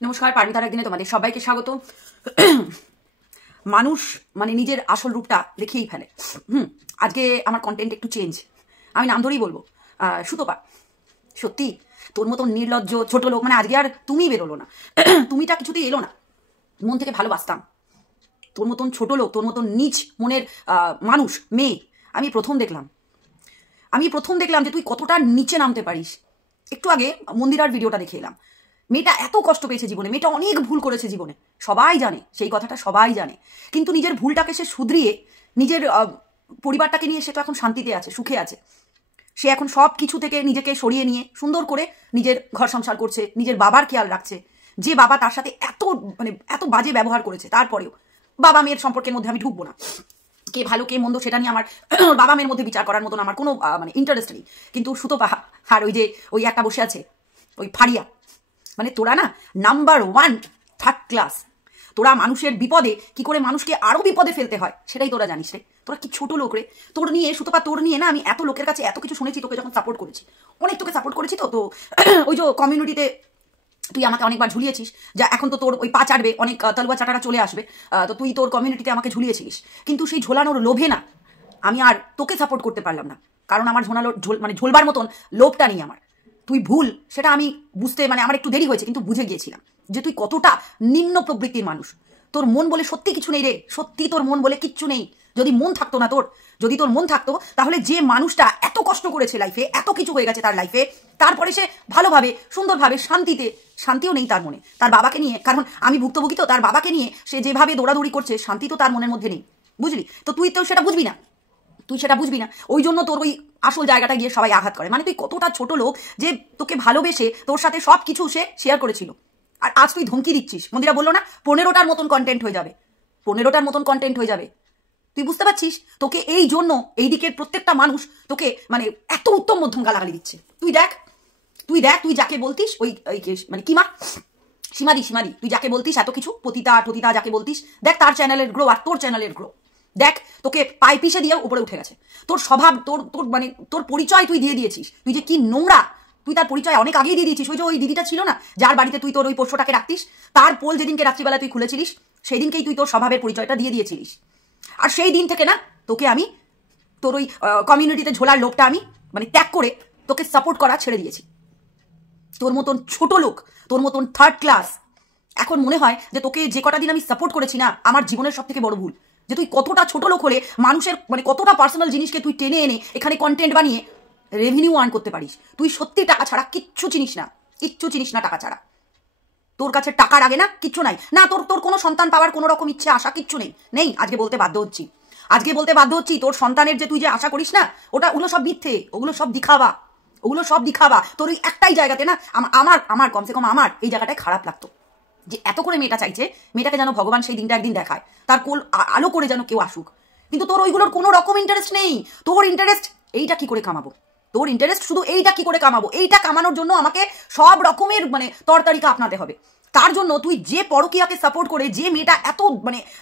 নমস্কার, পারমিতার একদিনে তোমাদের সবাইকে স্বাগত। মানুষ মানে নিজের আসল রূপটা দেখিয়েই ফেলে। আজকে আমার কন্টেন্ট একটু চেঞ্জ, আমি নাম ধরেই বলবো। সুতপা, সত্যি তোর মতন নির্লজ্জ ছোট লোক মানে আজকে আর তুমি বেরোলো না, তুমিটা কিছুতেই এলো না। মন থেকে ভালোবাসতাম তোর মতন ছোট লোক, তোর মতন নিচ মনের মানুষ মেয়ে আমি প্রথম দেখলাম যে তুই কতটা নিচে নামতে পারিস। একটু আগে মন্দিরার ভিডিওটা দেখে এলাম। মেয়েটা এত কষ্ট পেয়েছে জীবনে, মেয়েটা অনেক ভুল করেছে জীবনে, সবাই জানে সেই কথাটা, সবাই জানে। কিন্তু নিজের ভুলটাকে সে শুধরিয়ে নিজের পরিবারটাকে নিয়ে সে তো এখন শান্তিতে আছে, সুখে আছে। সে এখন সব কিছু থেকে নিজেকে সরিয়ে নিয়ে সুন্দর করে নিজের ঘর সংসার করছে, নিজের বাবার খেয়াল রাখছে। যে বাবা তার সাথে এত বাজে ব্যবহার করেছে, তারপরেও বাবা মেয়ের সম্পর্কের মধ্যে আমি ঢুকবো না, কে ভালো কে মন্দ সেটা নিয়ে আমার বাবা মেয়ের মধ্যে বিচার করার মতন আমার কোনো ইন্টারেস্ট নেই। কিন্তু সুতপা আর ওই একটা বসে আছে ওই ফাড়িয়া, মানে তোরা না নাম্বার 1 থার্ড ক্লাস। তোরা মানুষের বিপদে কি করে মানুষকে আরো বিপদে ফেলতে হয় সেটাই তোরা জানিস রে। তোরা কি ছোট লোক রে। তোর নিয়ে সুতপা, তোর নিয়ে না আমি এত লোকের কাছে এত কিছু শুনেছি, তোকে যখন সাপোর্ট করেছি, অনেক তোকে সাপোর্ট করেছি। তো ওই যে কমিউনিটিতে তুই আমাকে অনেকবার ঝুলিয়েছিস, যা এখন তো তোর ওই পা চাটবে, অনেক তলুয়া চাটারা চলে আসবে, তো তুই তোর কমিউনিটিতে আমাকে ঝুলিয়েছিস। কিন্তু সেই ঝোলানোর লোভে না আমি আর তোকে সাপোর্ট করতে পারলাম না, কারণ আমার ঝোলবার মতন লোভটা নেই আমার। তুই ভুল সেটা আমি বুঝতে আমার একটু দেরি হয়েছে, কিন্তু বুঝে গিয়েছিলাম যে তুই কতটা নিম্ন প্রবৃত্তির মানুষ। তোর মন বলে সত্যি কিছু নেই রে, সত্যি তোর মন বলে কিচ্ছু নেই। যদি মন থাকতো না যদি তোর মন থাকতো, তাহলে যে মানুষটা এত কষ্ট করেছে লাইফে, এত কিছু হয়ে গেছে তার লাইফে, তারপরে সে ভালোভাবে সুন্দরভাবে শান্তিও নেই তার মনে, তার বাবাকে নিয়ে। কারণ আমি ভুক্তভোগী, তো তার বাবাকে নিয়ে সে যেভাবে দৌড়াদৌড়ি করছে, শান্তি তো তার মনের মধ্যে নেই, বুঝলি? তো তুই তো সেটা বুঝবি না, ওই জন্য তোর ওই আসল জায়গাটা গিয়ে সবাই আঘাত করে। মানে তুই কতটা ছোট লোক যে তোকে ভালোবেসে তোর সাথে সব কিছু সে শেয়ার করেছিল, আর আজ তুই ধমকি দিচ্ছিস। মন্দিরা বললো না 15টার মতন কন্টেন্ট হয়ে যাবে। তুই বুঝতে পারছিস? তোকে এই জন্য এই দিকের প্রত্যেকটা মানুষ তোকে এত উত্তম মধ্যম গালাগালি দিচ্ছে। তুই দেখ তুই যাকে বলতিস ওই কিমা সীমাদি, তুই যাকে বলতিস এত কিছু পতিতা যাকে বলতিস, দেখ তার চ্যানেলের গ্রো আর তোর চ্যানেলের গ্রো দেখ। তোকে পায়ে পিষে দিয়ে উপরে উঠে গেছে। তোর স্বভাব, তোর পরিচয় তুই দিয়ে দিয়েছিস, তুই যে কি নোংরা, তুই তার পরিচয় অনেক আগেই দিয়ে দিয়েছিস। ওই দিদিটা ছিল না যার বাড়িতে তুই তোর ওই পোষ্যটাকে রাখতিস, তার পোল যেদিনকে রাত্রিবেলা তুই খুলেছিলিস, সেই দিনকেই তুই তোর স্বভাবের পরিচয়টা দিয়ে দিয়েছিলিস। আর সেই দিন থেকে না তোকে আমি তোর ওই কমিউনিটিতে ঝোলার লোকটা আমি ত্যাগ করে তোকে সাপোর্ট করা ছেড়ে দিয়েছি। তোর মতন ছোট লোক, তোর মতন থার্ড ক্লাস, এখন মনে হয় যে তোকে যে কটা দিন আমি সাপোর্ট করেছি না, আমার জীবনের সব থেকে বড় ভুল। যে তুই কতটা ছোট লোক হলে মানুষের কতটা পার্সোনাল জিনিসকে তুই টেনে এনে এখানে কন্টেন্ট বানিয়ে রেভিনিউ আর্ন করতে পারিস। তুই সত্যি টাকা ছাড়া কিচ্ছু চিনিস না, টাকা ছাড়া তোর কাছে টাকার আগে না কিচ্ছু নাই। না তোর কোনো সন্তান পাওয়ার কোনো রকম ইচ্ছে আশা কিচ্ছু নেই। আজকে বলতে বাধ্য হচ্ছি তোর সন্তানের যে তুই যে আশা করিস না, ওগুলো সব মিথ্যে, ওগুলো সব দিখাবা। তোর ওই একটাই জায়গাতে না আমার কমসে কম আমার এই জায়গাটায় খারাপ লাগতো যে এত করে মেয়েটা চাইছে, মেয়েটাকে যেন ভগবান সেই দিনটা একদিন দেখায়, তার কোল আলো করে যেন কেউ আসুক। কিন্তু তোর ওইগুলোর কোনো রকম ইন্টারেস্ট নেই। তোর ইন্টারেস্ট এইটা কি করে কামাবো, তোর ইন্টারেস্ট শুধু এইটা কি করে কামাবো। এইটা কামানোর জন্য আমাকে সব রকমের তরতারিকা আপনাতে হবে। তার জন্য তুই যে পরকীয়াকে সাপোর্ট করে, যে মেয়েটা এত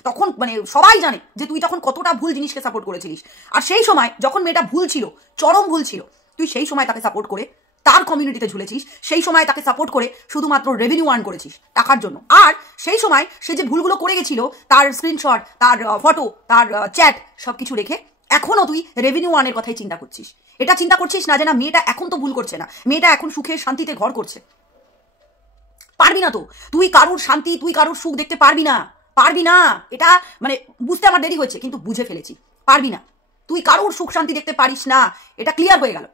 তখন সবাই জানে যে তুই তখন কতটা ভুল জিনিসকে সাপোর্ট করেছিলিস। আর সেই সময় যখন মেয়েটা ভুল ছিল, চরম ভুল ছিল, তুই সেই সময় তাকে সাপোর্ট করে তার কমিউনিটিতে ঝুলেছিস, সেই সময় তাকে সাপোর্ট করে শুধুমাত্র রেভিনিউ আর্ন করেছিস টাকার জন্য। আর সেই সময় সে যে ভুলগুলো করে গেছিল, তার স্ক্রিনশট, তার ফটো, তার চ্যাট সবকিছু রেখে এখনো তুই রেভিনিউ আর্নের কথাই চিন্তা করছিস। এটা চিন্তা করছিস না যে না মেয়েটা এখন তো ভুল করছে না, মেয়েটা এখন সুখে শান্তিতে ঘর করছে। পারবি না তো, তুই কারুর শান্তি, তুই কারুর সুখ দেখতে পারবি না। এটা বুঝতে আমার দেরি হয়েছে, কিন্তু বুঝে ফেলেছি, পারবি না। তুই কারুর সুখ শান্তি দেখতে পারিস না, এটা ক্লিয়ার হয়ে গেল।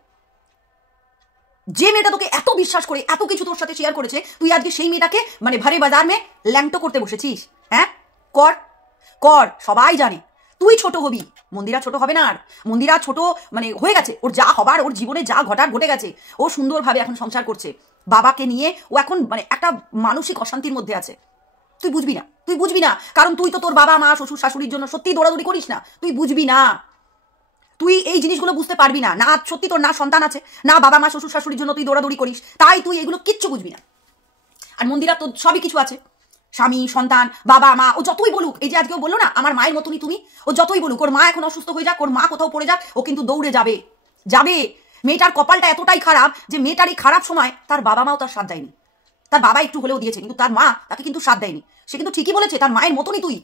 যে মেয়েটা তোকে এত বিশ্বাস করে এত কিছু তোর সাথে শেয়ার করেছে, তুই আজকে সেই মেয়েটাকে ভারে বাজার মে ল্যাংটো করতে বসেছিস। হ্যাঁ, কর, সবাই জানে তুই ছোট হবি, মন্দিরা ছোট হবে না। আর মন্দিরা ছোট হয়ে গেছে, ওর যা হবার, ওর জীবনে যা ঘটার ঘটে গেছে। ও সুন্দরভাবে এখন সংসার করছে বাবাকে নিয়ে, ও এখন একটা মানসিক অশান্তির মধ্যে আছে। তুই বুঝবি না, কারণ তুই তো তোর বাবা মা শ্বশুর শাশুড়ির জন্য সত্যি দৌড়াদৌড়ি করিস না। তুই বুঝবি না, তুই এই জিনিসগুলো বুঝতে পারবি না। সত্যি তোর না সন্তান আছে, না বাবা মা শ্বশুর শাশুড়ির জন্য তুই দৌড়াদৌড়ি করিস, তাই তুই এগুলো কিচ্ছু বুঝবি না। আর মন্দিরা তো সবই কিছু আছে, স্বামী, সন্তান, বাবা মা। ও যতই বলুক, এই যে আজকেও বললো না আমার মায়ের মতনই তুমি, ও যতই বলুক, ওর মা এখন অসুস্থ হয়ে যাক, ওর মা কোথাও পড়ে যাক, ও কিন্তু দৌড়ে যাবে। মেয়েটার কপালটা এতটাই খারাপ যে মেয়েটার এই খারাপ সময় তার বাবা মাও তার সাথ দেয়নি। তার বাবা একটু হলেও দিয়েছে, কিন্তু তার মা তাকে কিন্তু সাথ দেয়নি। সে কিন্তু ঠিকই বলেছে, তার মায়ের মতনই তুই,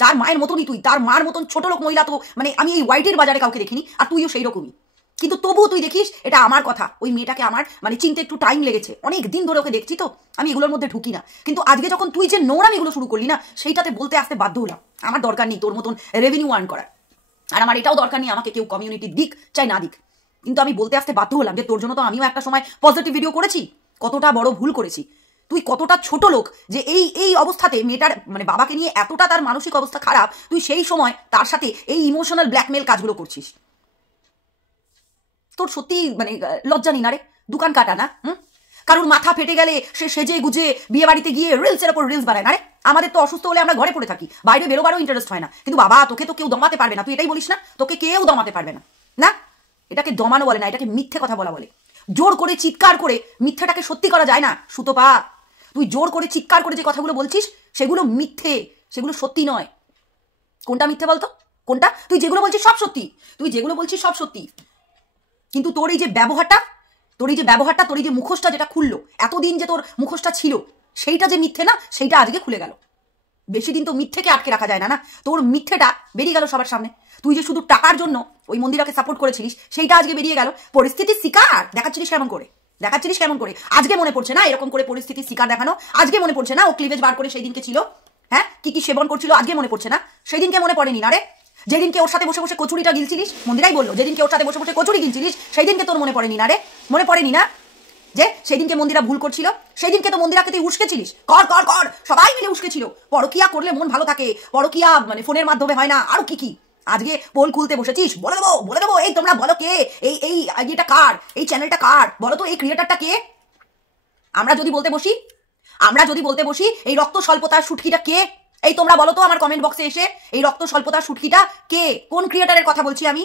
তার মায়ের মতনই তুই, তার মার মতন ছোট লোক মহিলা তো মানে আমি এই হোয়াইটের বাজারে কাউকে দেখিনি, আর তুইও সেই রকমই। কিন্তু তবুও তুই দেখিস এটা আমার কথা, ওই মেয়েটাকে আমার মানে চিনতে একটু টাইম লেগেছে, অনেক দিন ধরে ওকে দেখছি তো আমি এগুলোর মধ্যে ঢুকি না। কিন্তু আজকে যখন তুই যে নোংরামিগুলো শুরু করলি না, সেইটাতে বলতে আসতে বাধ্য হলাম। আমার দরকার নেই তোর মতন রেভিনিউ আর্ন করার, আর আমার এটাও দরকার নেই আমাকে কেউ কমিউনিটি দিক চাই না দিক, কিন্তু আমি বলতে আসতে বাধ্য হলাম যে তোর জন্য তো আমিও একটা সময় পজিটিভ ভিডিও করেছি, কতটা বড় ভুল করেছি। তুই কতটা ছোট লোক যে এই অবস্থাতে মেয়েটার মানে বাবাকে নিয়ে এতটা তার মানসিক অবস্থা খারাপ, তুই সেই সময় তার সাথে এই ইমোশনাল ব্ল্যাকমেল কাজগুলো করছিস। তোর সত্যি মানে লজ্জা নেই না রে? দোকান কাটা না? কারুর মাথা ফেটে গেলে সে সেজে গুজে বিয়ে বাড়িতে গিয়ে রিলসের ওপর রিলস বানায় না রে? আমাদের তো অসুস্থ হলে আমরা ঘরে পড়ে থাকি, বাইরে বেরোবারও ইন্টারেস্ট হয় না। কিন্তু বাবা তোকে তো কেউ দমাতে পারবে না, তুই এটাই বলিস না, তোকে কেউ দমাতে পারবে না। না, এটাকে দমানো বলে না, এটাকে মিথ্যে কথা বলা বলে। জোর করে চিৎকার করে মিথ্যেটাকে সত্যি করা যায় না সুতপা। তুই জোর করে চিৎকার করে যে কথাগুলো বলছিস সেগুলো মিথ্যে, সেগুলো সত্যি নয়। কোনটা মিথ্যে বলতো? কোনটা? তুই যেগুলো বলছিস সব সত্যি, তুই যেগুলো বলছিস সব সত্যি, কিন্তু তোর এই যে ব্যবহারটা, তোর এই যে মুখোশটা যেটা খুললো, এতদিন যে তোর মুখোশটা ছিল সেইটা যে মিথ্যে না, সেইটা আজকে খুলে গেল। বেশি দিন তো মিথ্যেকে আটকে রাখা যায় না, না? তোর মিথ্যেটা বেরিয়ে গেল সবার সামনে। তুই যে শুধু টাকার জন্য ওই মন্দিরাকে সাপোর্ট করেছিলিস সেইটা আজকে বেরিয়ে গেল। পরিস্থিতির শিকার দেখাচ্ছিলিস কেমন করে, আজকে মনে পড়ছে না এরকম করে পরিস্থিতির শিকার দেখানো? আজকে মনে পড়ছে না ও ক্লিভেজ বার করে সেই দিনকে ছিল, হ্যাঁ কি কি সেবন করছিল? আজকে মনে পড়ছে না? সেই দিনকে মনে পড়েনি না রে? যেদিনকে ওর সাথে বসে বসে কচুরিটা গিলছিলিস, মন্দিরাই বললো যেদিনকে ওর সাথে বসে বসে কচুরি গিলছিলিস সেই দিনকে তোর মনে পড়েনি না রে? মনে পড়েনি না যে সেদিনকে মন্দিরা ভুল করছিল? সেই দিনকে তো মন্দিরাকে তুই উস্কেছিলিস, কর কর কর, সবাই মিলে উস্কেছিল। পরকিয়া করলে মন ভালো থাকে, পরকিয়া মানে ফোনের মাধ্যমে হয় না, আরো কি কি। আজকে পোল খুলতে বসেছিস, বলে দেবো এই তোমরা বলো কে এই এই এটা কার, এই চ্যানেলটা কার বলো তো, এই ক্রিয়েটারটা কে? আমরা যদি বলতে বসি এই রক্ত স্বল্পতার শুটকিটা কে? এই তোমরা বলো তো আমার কমেন্ট বক্সে এসে, এই রক্ত স্বল্পতার শুটকিটা কে? কোন ক্রিয়েটারের কথা বলছি আমি?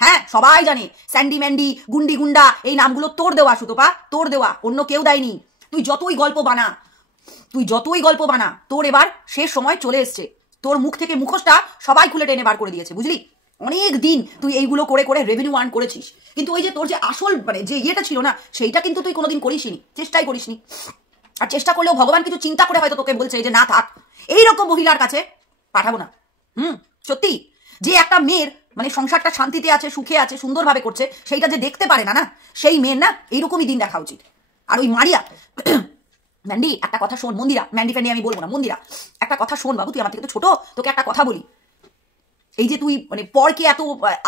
হ্যাঁ সবাই জানে, স্যান্ডি ম্যান্ডি, গুন্ডি গুন্ডা, এই নামগুলো তোর দেওয়া সুতপা, তোর দেওয়া, অন্য কেউ দেয়নি। তুই যতই গল্প বানা, তোর এবার শেষ সময় চলে এসছে। তোর মুখ থেকে মুখোশটা সবাই খুলে টেনে বার করে দিয়েছে, বুঝলি? অনেক দিন তুই এইগুলো করে করে রেভিনিউ আর্ন করেছিস, কিন্তু ওই যে তোর যে আসল মানে যে ইয়েটা ছিল না, সেইটা কিন্তু তুই কোনোদিন করিসনি, চেষ্টাই করিসনি। আর চেষ্টা করলেও ভগবান কিছু চিন্তা করে হয়তো তোকে বলছে যে না থাক, এইরকম মহিলার কাছে পাঠাবো না। সত্যি যে একটা মেয়ের মানে সংসারটা শান্তিতে আছে, সুখে আছে, সুন্দরভাবে করছে, সেইটা যে দেখতে পারে না, না সেই মেয়ের না এইরকমই দিন দেখা উচিত। আর ওই মারিয়া ম্যান্ডি একটা কথা শোন, মন্দিরা ম্যান্ডি ফ্যান্ডি আমি বলবো না, মন্দিরা একটা কথা শোন বাবু, তুই আমার থেকে তো ছোট, তোকে একটা কথা বলি। এই যে তুই মানে পরকে এত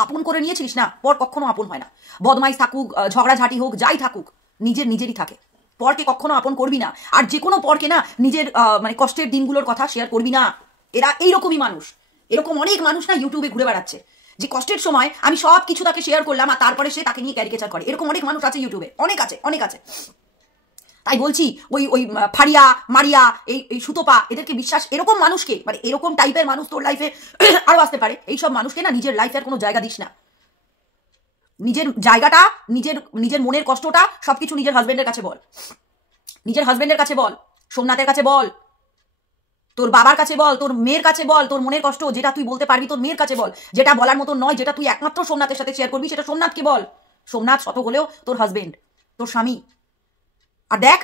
আপন করে নিয়েছিস না, পর কখনো আপন হয় না। বদমাইশ থাকুক, ঝগড়াঝাটি হোক, যাই থাকুক, নিজেরই থাকে। পরকে কখনো আপন করবি না, আর যে কোনো পরকে না নিজের মানে কষ্টের দিনগুলোর কথা শেয়ার করবি না। এরা এইরকমই মানুষ, এরকম অনেক মানুষ না ইউটিউবে ঘুরে বেড়াচ্ছে, যে কষ্টের সময় আমি সব কিছু তাকে শেয়ার করলাম আর তারপরে সে তাকে নিয়ে ক্যারিকেচার করে। এরকম অনেক মানুষ আছে ইউটিউবে, অনেক আছে। তাই বলছি ওই ফারিয়া, মারিয়া, এই সুতপা, এদেরকে বিশ্বাস, এরকম মানুষকে মানে এরকম টাইপের মানুষ তোর লাইফে আরো আসতে পারে, এইসব মানুষকে না নিজের লাইফের কোনো জায়গা দিস না। নিজের জায়গাটা, নিজের মনের কষ্টটা সবকিছু নিজের হাজবেন্ডের কাছে বল, সোমনাথের কাছে বল, তোর বাবার কাছে বল, তোর মেয়ের কাছে বল, তোর মনের কষ্ট যেটা তুই বলতে পারবি তোর মেয়ের কাছে বল, যেটা বলার মতো নয়, যেটা তুই একমাত্র সোমনাথের সাথে শেয়ার করবি, সেটা সোমনাথকে বল। সোমনাথ শত হলেও তোর হাজবেন্ড, তোর স্বামী। আর দেখ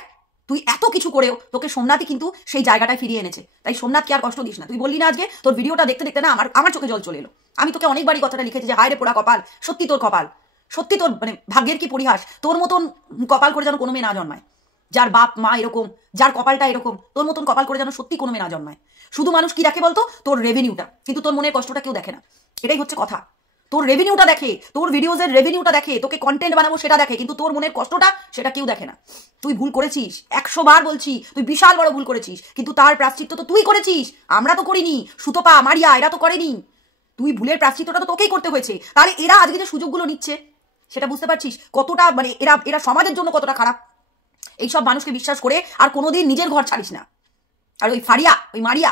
তুই এত কিছু করেও তোকে সোমনাথই কিন্তু সেই জায়গাটায় ফিরিয়ে এনেছে, তাই সোমনাথকে আর কষ্ট দিস না। তুই বললি না আজকে তোর ভিডিওটা দেখতে দেখতে না আমার চোখে জল চলে এলো। আমি তোকে অনেকবারই কথাটা লিখেছি যে হায় রে পোড়া কপাল, সত্যি তোর কপাল, সত্যি তোর মানে ভাগ্যের কি পরিহাস, তোর মতন কপাল করে যেন কোনো মেয়ে না জন্মায়, যার বাপ মা এরকম, যার কপালটা এরকম, তোর মতন কপাল করে যেন সত্যি কোনো মেয়ে না জন্মায়। শুধু মানুষ কি দেখে বলতো? তোর রেভিনিউটা, কিন্তু তোর মনের কষ্টটা কেউ দেখে না, এটাই হচ্ছে কথা। তোর রেভিনিউটা দেখে, তোর ভিডিওজের রেভিনিউটা দেখে, তোকে কন্টেন্ট বানাবো সেটা দেখে, কিন্তু তোর মনের কষ্টটা সেটা কেউ দেখে না। তুই ভুল করেছিস, 100 বার বলছি, তুই বিশাল বড় ভুল করেছিস, কিন্তু তার প্রায়শ্চিত্ত তো তুই করেছিস, আমরা তো করিনি। সুতপা, মারিয়া এরা তো করেনি, তুই ভুলের প্রায়শ্চিত্তটা তো তোকেই করতে হয়েছে। তাহলে এরা আজকে যে সুযোগগুলো নিচ্ছে সেটা বুঝতে পারছিস কতটা মানে এরা সমাজের জন্য কতটা খারাপ। এইসব মানুষকে বিশ্বাস করে আর কোনোদিন নিজের ঘর ছাড়িস না। আর ওই ফারিয়া, ওই মারিয়া,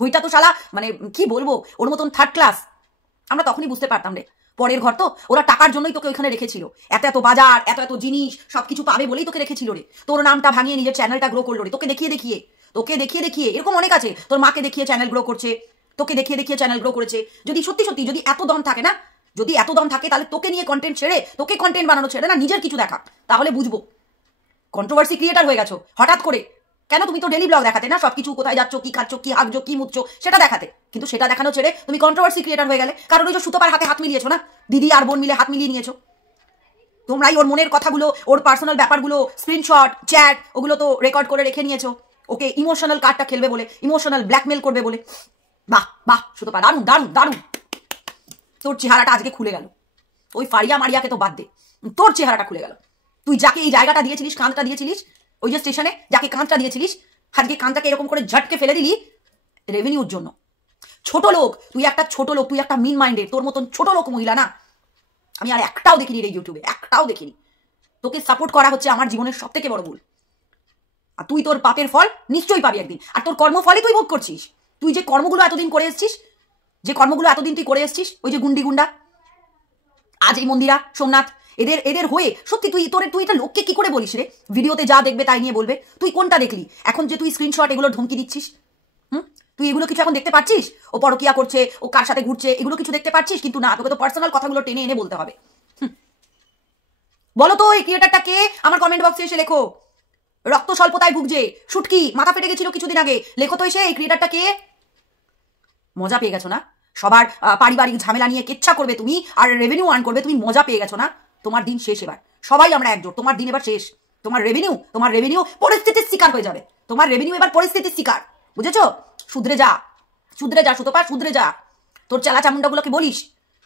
ওইটা তো শালা মানে কি বলবো, ওর মতন থার্ড ক্লাস। আমরা তখনই বুঝতে পারতাম রে, পরের ঘর তো, ওরা টাকার জন্যই তোকে ওইখানে রেখেছিল, এত বাজার, এত জিনিস সবকিছু পাবে বলেই তোকে রেখেছিল রে। তোর নামটা ভাঙিয়ে নিজের চ্যানেলটা গ্রো করলো রে, তোকে দেখিয়ে। এরকম অনেক আছে, তোর মাকে দেখিয়ে চ্যানেল গ্রো করছে, তোকে দেখিয়ে চ্যানেল গ্রো করেছে। যদি সত্যি যদি এত দম থাকে না, তাহলে তোকে নিয়ে কন্টেন্ট ছেড়ে, তোকে কন্টেন্ট বানানো ছেড়ে না নিজের কিছু দেখা, তাহলে বুঝবো কন্ট্রোভার্সি ক্রিয়েটার হয়ে গেছো হঠাৎ করে। কেন? তুমি তো ডেলি ব্লগ দেখাতে না, সবকিছু কোথায় যাচ্ছ, কি খাচ্ছ, কি হাগছো, কি মুচ্ছ, সেটা দেখাতে। কিন্তু সেটা দেখানো ছেড়ে তুমি কন্ট্রোভার্সি ক্রিয়েটার হয়ে গেলে। কারণ ওই যে সুতপার হাতে হাত মিলিয়েছো না, দিদি আর বোন মিলে হাত মিলিয়ে নিয়েছো। তোমরাই ওর মনের কথাগুলো, ওর পার্সোনাল ব্যাপারগুলো, স্ক্রিনশট, চ্যাট, ওগুলো তো রেকর্ড করে রেখে নিয়েছো। ওকে ইমোশনাল কার্ডটা খেলবে বলে, ইমোশনাল ব্ল্যাকমেল করবে বলে। বাহ বাহ সুতপা, দারুণ দারুণ দারুণ। তোর চেহারাটা আজকে খুলে গেল। ওই ফারিয়া মারিয়াকে তো বাদ দে, তোর চেহারাটা খুলে গেল। তুই যাকে এই জায়গাটা দিয়েছিলিস, কাঁধটা দিয়েছিলিস, ওই যে স্টেশনে যাকে কাঁধটা দিয়েছিলিস, আজকে কাঁধটাকে এরকম করে ঝটকে ফেলে দিলি রেভিনিউর জন্য। ছোট লোক তুই, একটা ছোট লোক তুই, একটা মিন মাইন্ডের। তোর মতন ছোট লোক মহিলা না আমি আর একটাও দেখিনি রে ইউটিউবে, একটাও দেখিনি। তোকে সাপোর্ট করা হচ্ছে আমার জীবনের সব থেকে বড় ভুল। আর তুই তোর পাপের ফল নিশ্চয়ই পাবি একদিন। আর তোর কর্মফলই তুই ভোগ করছিস। তুই যে কর্মগুলো এতদিন করে এসছিস, যে কর্মগুলো এতদিন তুই করে এসছিস, ওই যে গুন্ডি গুন্ডা, আজ এই মন্দিরা, সোমনাথ, এদের এদের হয়ে সত্যি তুই এটা লোককে কি করে বলিস রে? ভিডিওতে যা দেখবে তাই নিয়ে বলবে। তুই কোনটা দেখলি? এখন যে তুই স্ক্রিনশট এগুলো ধমকি দিচ্ছিস, তুই এগুলো কিছু এখন দেখতে পাচ্ছিস? ও পরকিয়া করছে, ও কার সাথে ঘুরছে, এগুলো কিছু দেখতে পাচ্ছিস? কিন্তু না, তোকে তো পার্সোনাল কথাগুলো টেনে এনে বলতে হবে। বলো তো এই ক্রিয়েটারটা কে? আমার কমেন্ট বক্সে এসে লেখো। রক্ত স্বল্পতায় ভুগছে, শুটকি, মাথা ফেটে গেছিল কিছুদিন আগে, লেখো তো এসে এই ক্রিয়েটারটা কে? মজা পেয়ে গেছো না? সবার পারিবারিক ঝামেলা নিয়ে কেচ্ছা করবে তুমি, আর রেভিনিউ আর্ন করবে তুমি। মজা পেয়ে গেছো না? তোমার দিন শেষ এবার। সবাই আমরা একজোট, তোমার দিন এবার শেষ। তোমার রেভিনিউ পরিস্থিতির শিকার হয়ে যাবে। তোমার রেভিনিউ এবার পরিস্থিতির শিকার, বুঝেছো? শুধরে যা, শুধরে যা সুতপা, শুধরে যা। তোর চালা চামুন্ডাগুলোকে বলিস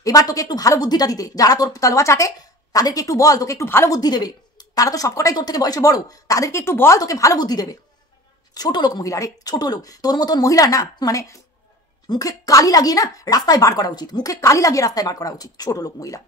এবার তোকে একটু ভালো বুদ্ধিটা দিতে। যারা তোর তলোয়া চাটে তাদেরকে একটু বল, তোকে একটু ভালো বুদ্ধি দেবে। তারা তো সবকটাই তোর থেকে বয়সে বড়, তাদেরকে একটু বল, তোকে ভালো বুদ্ধি দেবে। ছোট লোক মহিলা রে, ছোট লোক। তোর মতন মহিলা না, মানে মুখে কালি লাগিয়ে না রাস্তায় বার করা উচিত, মুখে কালি লাগিয়ে রাস্তায় বার করা উচিত। ছোট লোক মহিলা।